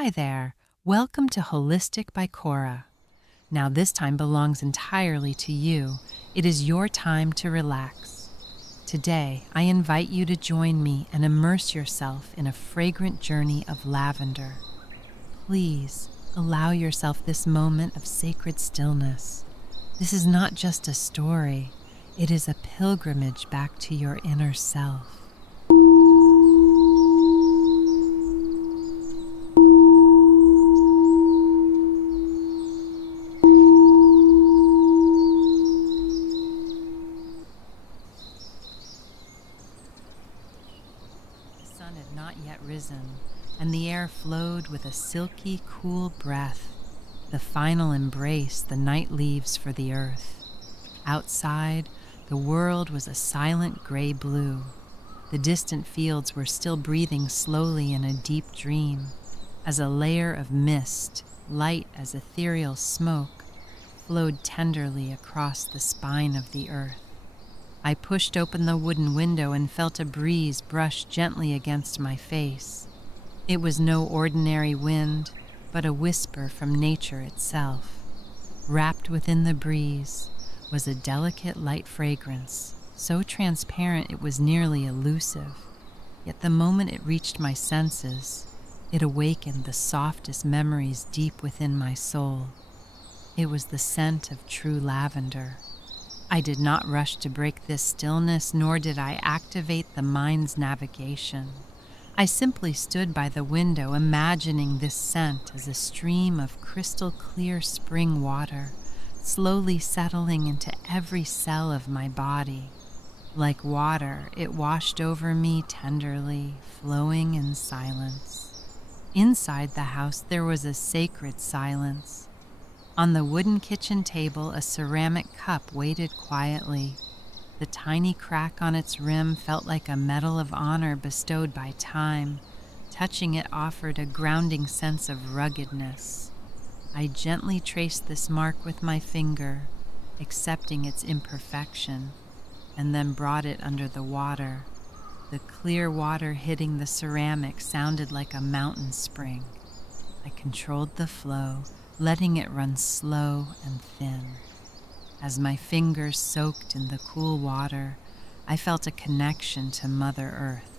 Hi there. Welcome to Holistic by Cora. Now, this time belongs entirely to you. It is your time to relax. Today, I invite you to join me and immerse yourself in a fragrant journey of lavender. Please allow yourself this moment of sacred stillness. This is not just a story, it is a pilgrimage back to your inner self. The sun had not yet risen, and the air flowed with a silky, cool breath, the final embrace the night leaves for the earth. Outside, the world was a silent gray blue. The distant fields were still breathing slowly in a deep dream, as a layer of mist, light as ethereal smoke, flowed tenderly across the spine of the earth. I pushed open the wooden window and felt a breeze brush gently against my face. It was no ordinary wind, but a whisper from nature itself. Wrapped within the breeze was a delicate light fragrance, so transparent it was nearly elusive. Yet the moment it reached my senses, it awakened the softest memories deep within my soul. It was the scent of true lavender. I did not rush to break this stillness, nor did I activate the mind's navigation. I simply stood by the window, imagining this scent as a stream of crystal clear spring water, slowly settling into every cell of my body. Like water, it washed over me tenderly, flowing in silence. Inside the house, there was a sacred silence. On the wooden kitchen table, a ceramic cup waited quietly. The tiny crack on its rim felt like a medal of honor bestowed by time. Touching it offered a grounding sense of ruggedness. I gently traced this mark with my finger, accepting its imperfection, and then brought it under the water. The clear water hitting the ceramic sounded like a mountain spring. I controlled the flow, letting it run slow and thin. As my fingers soaked in the cool water, I felt a connection to Mother Earth.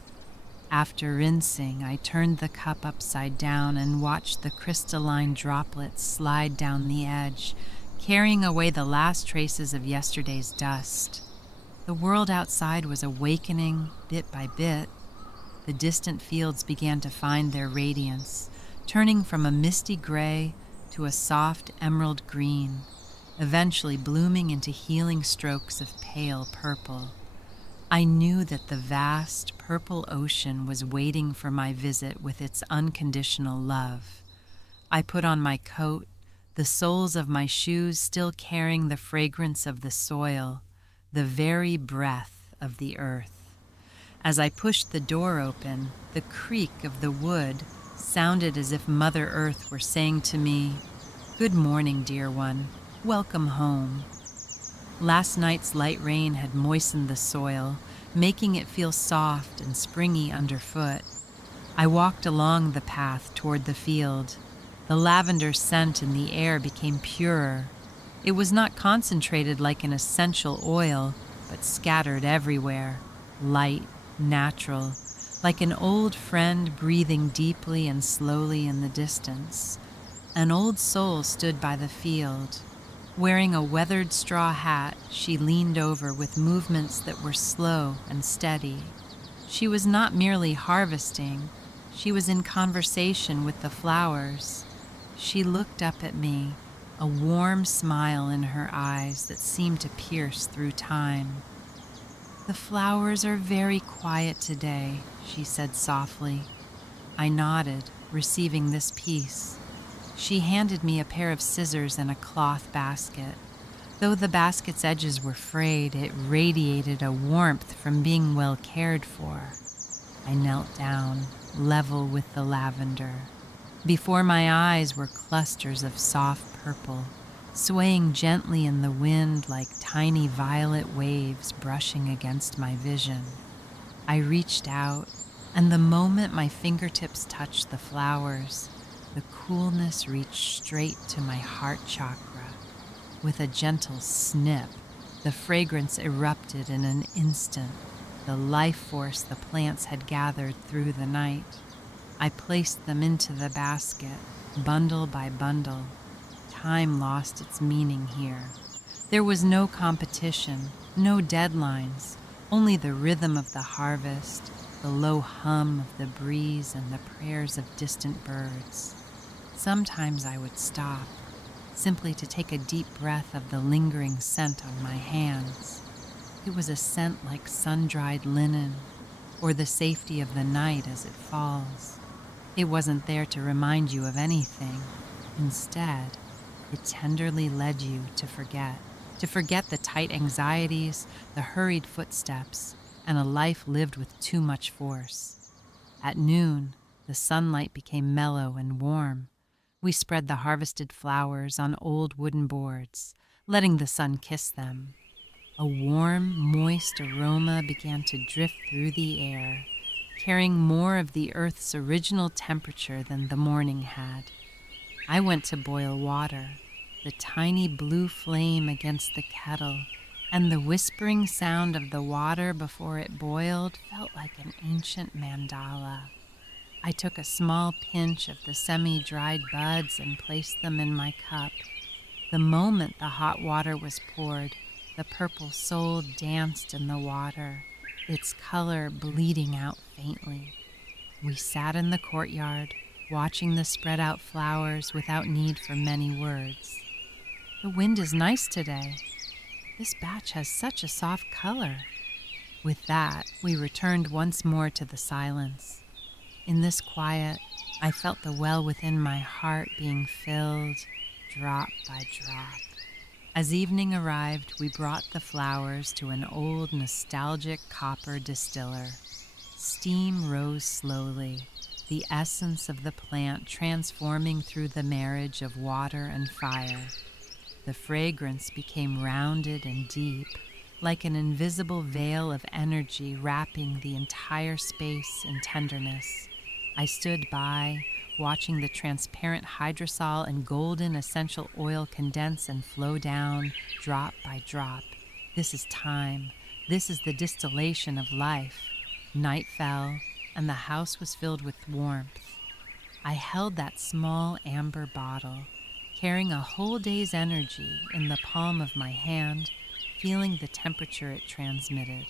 After rinsing, I turned the cup upside down and watched the crystalline droplets slide down the edge, carrying away the last traces of yesterday's dust. The world outside was awakening bit by bit. The distant fields began to find their radiance, turning from a misty gray to a soft emerald green, eventually blooming into healing strokes of pale purple. I knew that the vast purple ocean was waiting for my visit with its unconditional love. I put on my coat, the soles of my shoes still carrying the fragrance of the soil, the very breath of the earth. As I pushed the door open, the creak of the wood sounded as if Mother Earth were saying to me, "Good morning, dear one. Welcome home." Last night's light rain had moistened the soil, making it feel soft and springy underfoot. I walked along the path toward the field. The lavender scent in the air became purer. It was not concentrated like an essential oil, but scattered everywhere, light, natural, like an old friend breathing deeply and slowly in the distance. An old soul stood by the field. Wearing a weathered straw hat, she leaned over with movements that were slow and steady. She was not merely harvesting, she was in conversation with the flowers. She looked up at me, a warm smile in her eyes that seemed to pierce through time. "The flowers are very quiet today," she said softly. I nodded, receiving this piece. She handed me a pair of scissors and a cloth basket. Though the basket's edges were frayed, it radiated a warmth from being well cared for. I knelt down, level with the lavender. Before my eyes were clusters of soft purple, swaying gently in the wind like tiny violet waves brushing against my vision. I reached out, and the moment my fingertips touched the flowers, The coolness reached straight to my heart chakra. With a gentle snip, the fragrance erupted in an instant, the life force the plants had gathered through the night. I placed them into the basket, bundle by bundle. Time lost its meaning here. There was no competition, no deadlines, only the rhythm of the harvest, the low hum of the breeze, and the prayers of distant birds. Sometimes I would stop, simply to take a deep breath of the lingering scent on my hands. It was a scent like sun-dried linen, or the safety of the night as it falls. It wasn't there to remind you of anything. Instead, it tenderly led you to forget the tight anxieties, the hurried footsteps, and a life lived with too much force. At noon, the sunlight became mellow and warm. We spread the harvested flowers on old wooden boards, letting the sun kiss them. A warm, moist aroma began to drift through the air, carrying more of the earth's original temperature than the morning had. I went to boil water, the tiny blue flame against the kettle, and the whispering sound of the water before it boiled felt like an ancient mandala. I took a small pinch of the semi-dried buds and placed them in my cup. The moment the hot water was poured, the purple soul danced in the water, its color bleeding out faintly. We sat in the courtyard, watching the spread out flowers without need for many words. The wind is nice today. This batch has such a soft color. With that, we returned once more to the silence. In this quiet, I felt the well within my heart being filled, drop by drop. As evening arrived, we brought the flowers to an old, nostalgic copper distiller. Steam rose slowly, the essence of the plant transforming through the marriage of water and fire. The fragrance became rounded and deep, like an invisible veil of energy wrapping the entire space in tenderness. I stood by, watching the transparent hydrosol and golden essential oil condense and flow down, drop by drop. This is time. This is the distillation of life. Night fell, and the house was filled with warmth. I held that small amber bottle, carrying a whole day's energy in the palm of my hand, feeling the temperature it transmitted.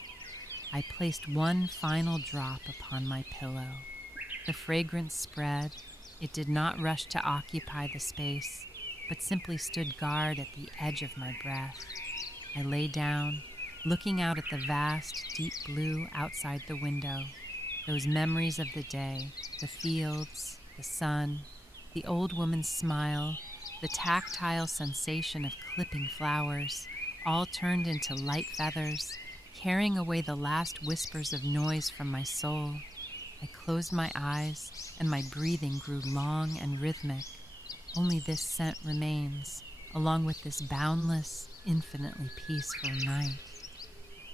I placed one final drop upon my pillow. The fragrance spread. It did not rush to occupy the space, but simply stood guard at the edge of my breath. I lay down, looking out at the vast, deep blue outside the window, those memories of the day, the fields, the sun, the old woman's smile, the tactile sensation of clipping flowers, all turned into light feathers, carrying away the last whispers of noise from my soul. I closed my eyes, and my breathing grew long and rhythmic. Only this scent remains, along with this boundless, infinitely peaceful night.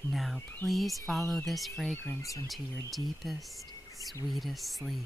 Now please follow this fragrance into your deepest, sweetest sleep.